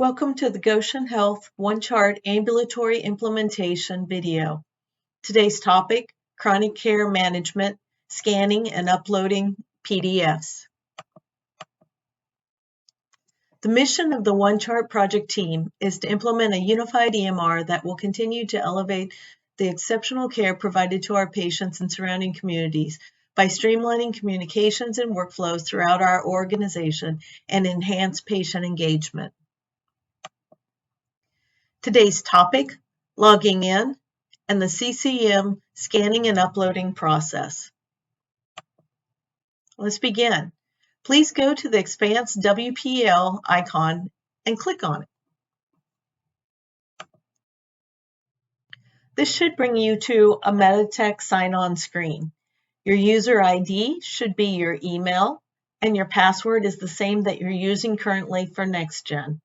Welcome to the Goshen Health OneChart Ambulatory Implementation video. Today's topic, Chronic Care Management, Scanning and Uploading PDFs. The mission of the OneChart project team is to implement a unified EMR that will continue to elevate the exceptional care provided to our patients and surrounding communities by streamlining communications and workflows throughout our organization and enhance patient engagement. Today's topic, logging in, and the CCM scanning and uploading process. Let's begin. Please go to the Expanse WPL icon and click on it. This should bring you to a Meditech sign-on screen. Your user ID should be your email, and your password is the same that you're using currently for NextGen.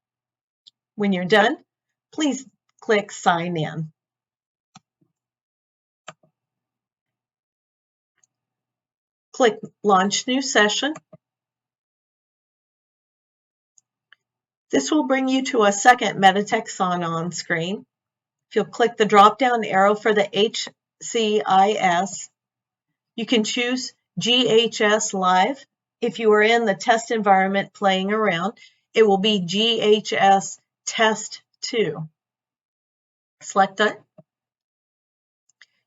When you're done, please click Sign In. Click Launch New Session. This will bring you to a second Meditech sign-on screen. If you'll click the drop-down arrow for the HCIS, you can choose GHS Live. If you are in the test environment playing around, it will be GHS Test 2. Select it.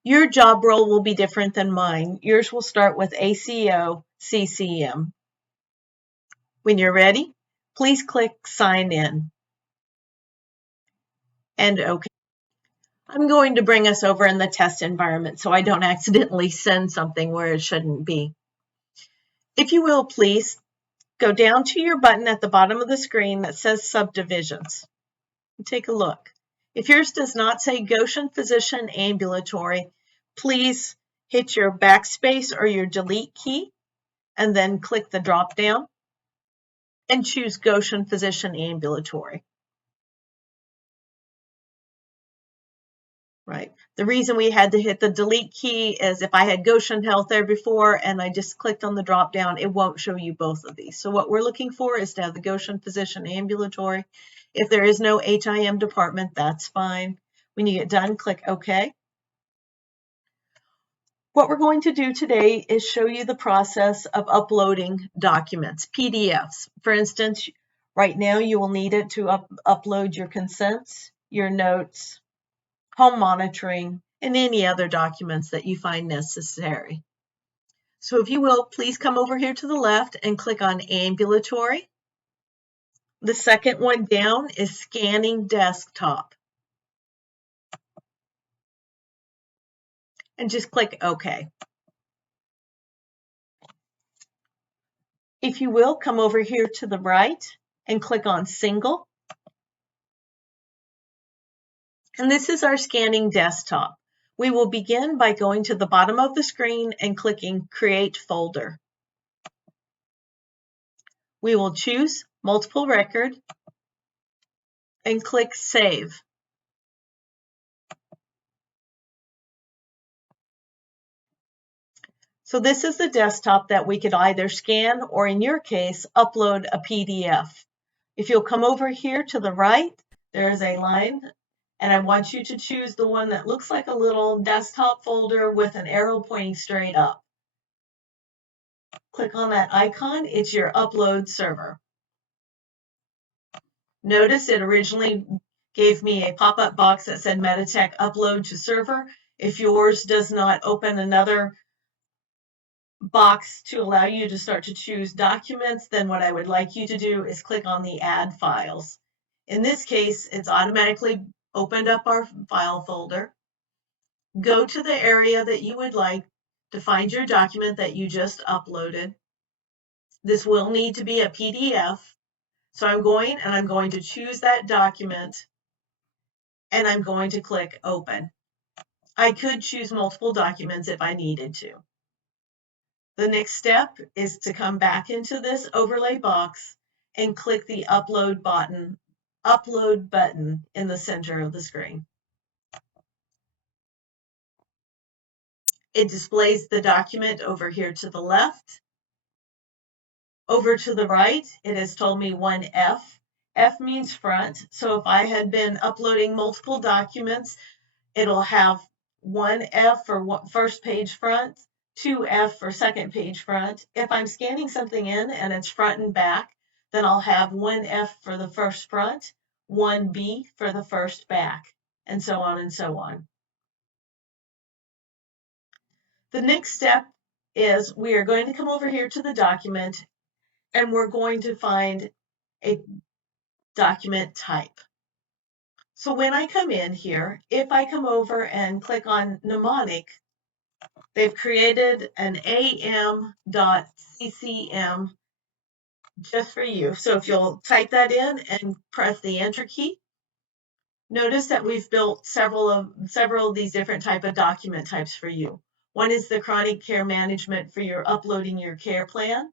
Your job role will be different than mine. Yours will start with ACO CCM. When you're ready, please click Sign In and OK. I'm going to bring us over in the test environment so I don't accidentally send something where it shouldn't be. If you will, please go down to your button at the bottom of the screen that says Subdivisions. Take a look. If yours does not say Goshen Physician Ambulatory, please hit your backspace or your delete key and then click the drop down and choose Goshen Physician Ambulatory. Right. The reason we had to hit the delete key is if I had Goshen Health there before and I just clicked on the drop down, it won't show you both of these. So what we're looking for is to have the Goshen Physician Ambulatory. If there is no HIM department, that's fine. When you get done, click OK. What we're going to do today is show you the process of uploading documents, PDFs. For instance, right now you will need it to upload your consents, your notes, home monitoring, and any other documents that you find necessary. So if you will, please come over here to the left and click on Ambulatory. The second one down is Scanning Desktop. And just click OK. If you will, come over here to the right and click on Single. And this is our scanning desktop. We will begin by going to the bottom of the screen and clicking Create Folder. We will choose Multiple Record and click Save. So this is the desktop that we could either scan or, in your case, upload a PDF. If you'll come over here to the right, there is a line, and I want you to choose the one that looks like a little desktop folder with an arrow pointing straight up. Click on that icon. It's your upload server. Notice it originally gave me a pop-up box that said Meditech Upload to Server. If yours does not open another box to allow you to start to choose documents, then what I would like you to do is click on the Add Files. In this case, it's automatically opened up our file folder. Go to the area that you would like to find your document that you just uploaded. This will need to be a PDF. So I'm going to choose that document and I'm going to click Open. I could choose multiple documents if I needed to. The next step is to come back into this overlay box and click the Upload button in the center of the screen. It displays the document over here to the left. Over to the right, it has told me 1F. F means front. So if I had been uploading multiple documents, it'll have one F for first page front, two F for second page front. If I'm scanning something in and it's front and back, then I'll have one F for the first front, one B for the first back, and so on and so on. The next step is we are going to come over here to the document and we're going to find a document type. So when I come in here, if I come over and click on mnemonic, they've created an am.ccm just for you. So if you'll type that in and press the enter key, notice that we've built several of these different type of document types for you. One is the chronic care management for your uploading your care plan.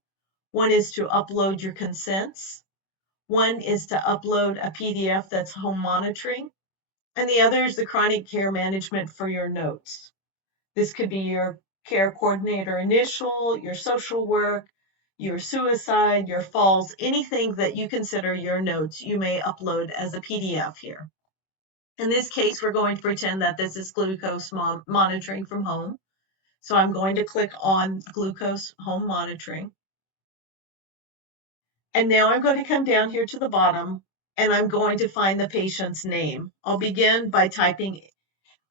One is to upload your consents. One is to upload a PDF that's home monitoring. And the other is the chronic care management for your notes. This could be your care coordinator initial, your social work, your suicide, your falls, anything that you consider your notes, you may upload as a PDF here. In this case, we're going to pretend that this is glucose monitoring from home. So I'm going to click on glucose home monitoring. And now I'm going to come down here to the bottom and I'm going to find the patient's name. I'll begin by typing.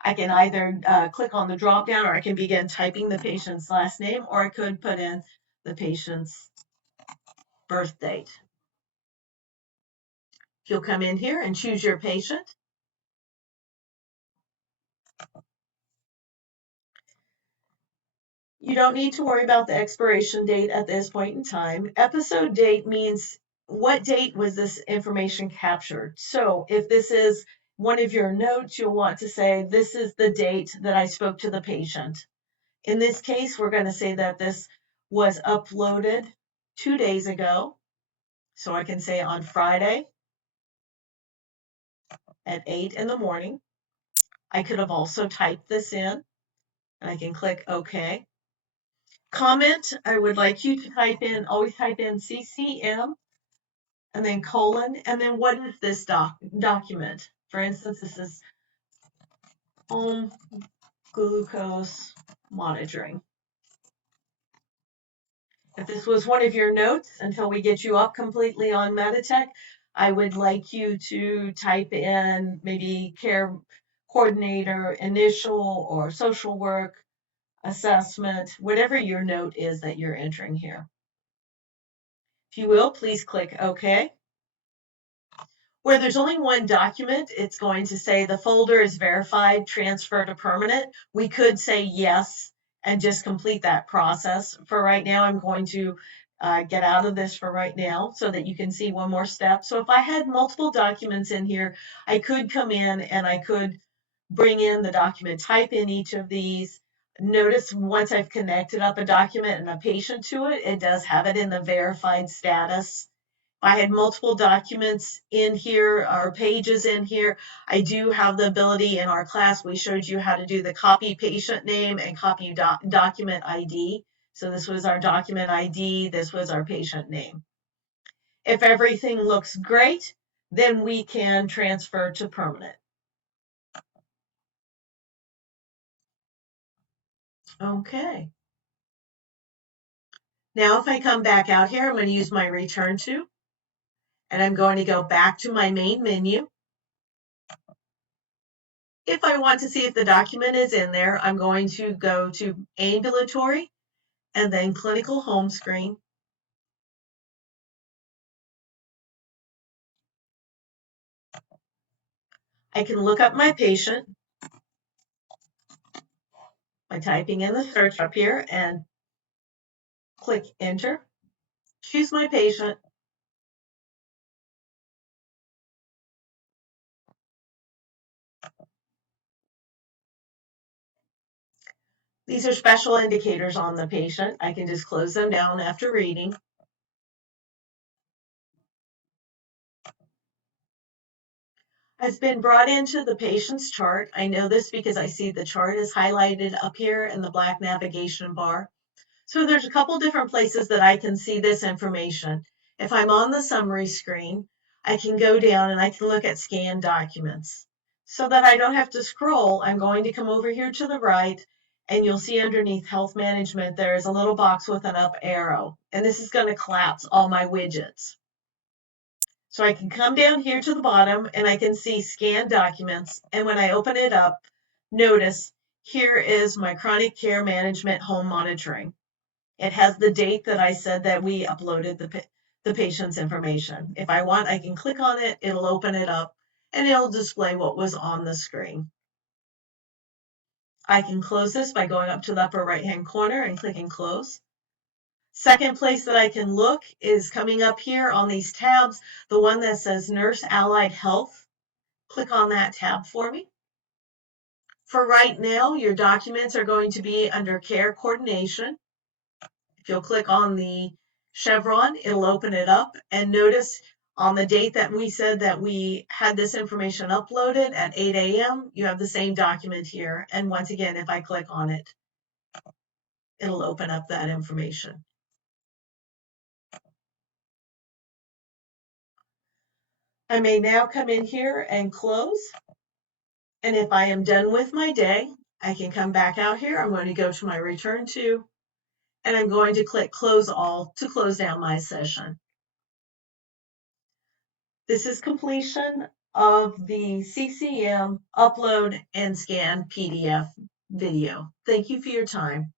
I can either click on the drop down or I can begin typing the patient's last name, or I could put in the patient's birth date. You'll come in here and choose your patient. You don't need to worry about the expiration date at this point in time. Episode date means what date was this information captured. So if this is one of your notes, you'll want to say, this is the date that I spoke to the patient. In this case, we're going to say that this was uploaded 2 days ago. So I can say on Friday at 8 in the morning. I could have also typed this in and I can click OK. Comment, I would like you to type in, always type in CCM and then colon, and then what is this document? For instance, this is home glucose monitoring. If this was one of your notes until we get you up completely on Meditech, I would like you to type in maybe care coordinator, initial, or social work, assessment, whatever your note is that you're entering here. If you will, please click OK. Where there's only one document, it's going to say the folder is verified, transfer to permanent. We could say yes and just complete that process. For right now, I'm going to get out of this for right now so that you can see one more step. So if I had multiple documents in here, I could come in and I could bring in the document type in each of these. Notice once I've connected up a document and a patient to it, it does have it in the verified status. I had multiple documents in here or pages in here. I do have the ability in our class, we showed you how to do the copy patient name and copy document ID. So this was our document ID, this was our patient name. If everything looks great, then we can transfer to permanent. Okay. Now if I come back out here, I'm going to use my return to, and I'm going to go back to my main menu. If I want to see if the document is in there, I'm going to go to ambulatory and then clinical home screen. I can look up my patient by typing in the search up here and click enter. Choose my patient. These are special indicators on the patient. I can just close them down after reading. I've been brought into the patient's chart. I know this because I see the chart is highlighted up here in the black navigation bar. So there's a couple different places that I can see this information. If I'm on the summary screen, I can go down and I can look at scanned documents. So that I don't have to scroll, I'm going to come over here to the right, and you'll see underneath Health Management, there is a little box with an up arrow, and this is going to collapse all my widgets. So I can come down here to the bottom and I can see scanned documents, and when I open it up, notice here is my chronic care management home monitoring. It has the date that I said that we uploaded the patient's information. If I want, I can click on it, it'll open it up, and it'll display what was on the screen. I can close this by going up to the upper right-hand corner and clicking close. Second place that I can look is coming up here on these tabs, the one that says Nurse Allied Health. Click on that tab for me. For right now, your documents are going to be under Care Coordination. If you'll click on the chevron, it'll open it up, and notice on the date that we said that we had this information uploaded at 8 a.m., you have the same document here. And once again, if I click on it, it'll open up that information. I may now come in here and close. And if I am done with my day, I can come back out here. I'm going to go to my return to, and I'm going to click close all to close down my session. This is completion of the CCM upload and scan PDF video. Thank you for your time.